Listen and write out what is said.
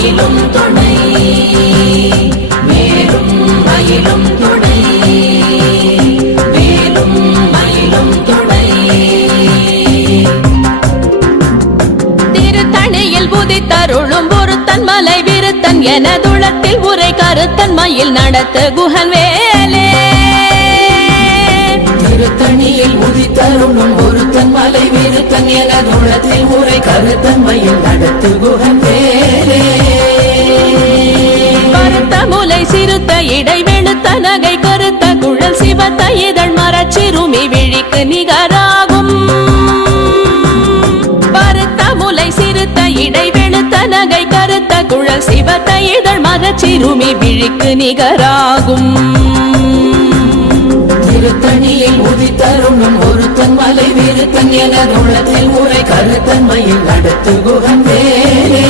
மயிலும் துணை மேலும் மயிலும் துணை மேலும் மயிலும் துணை திருத்தணியில் உதித்தருளும் ஒருத்தன் மலை விருத்தன் எனதுளத்தில் உரை கருத்தன் மயில் நடத்து குகன் வேலே திருத்தணியில் உதித்தருளும் ஒருத்தன் மலை விருத்தன் எனதுளத்தில் உரை கருத்தன் மயில் நடத்து குகன் வேலே கருத்த முலை சிறுத்த இடை வெளுத்த நகை கருத்த குழல் சிவத்த இதழ் மரச்சிறுமி விழிக்கு நிகராகும் கருத்த முலை சிறுத்த இடை வெளுத்த நகை கருத்த குழல் சிவத்த இதழ் மரச்சிறுமி விழிக்கு நிகராகும் திருத்தணியில் உதித்தருளும் ஒருத்தன் மலை விருத்தன் எனதுளத்தில் உரை கருத்தன் மயில் நடத்து குகன் வேலே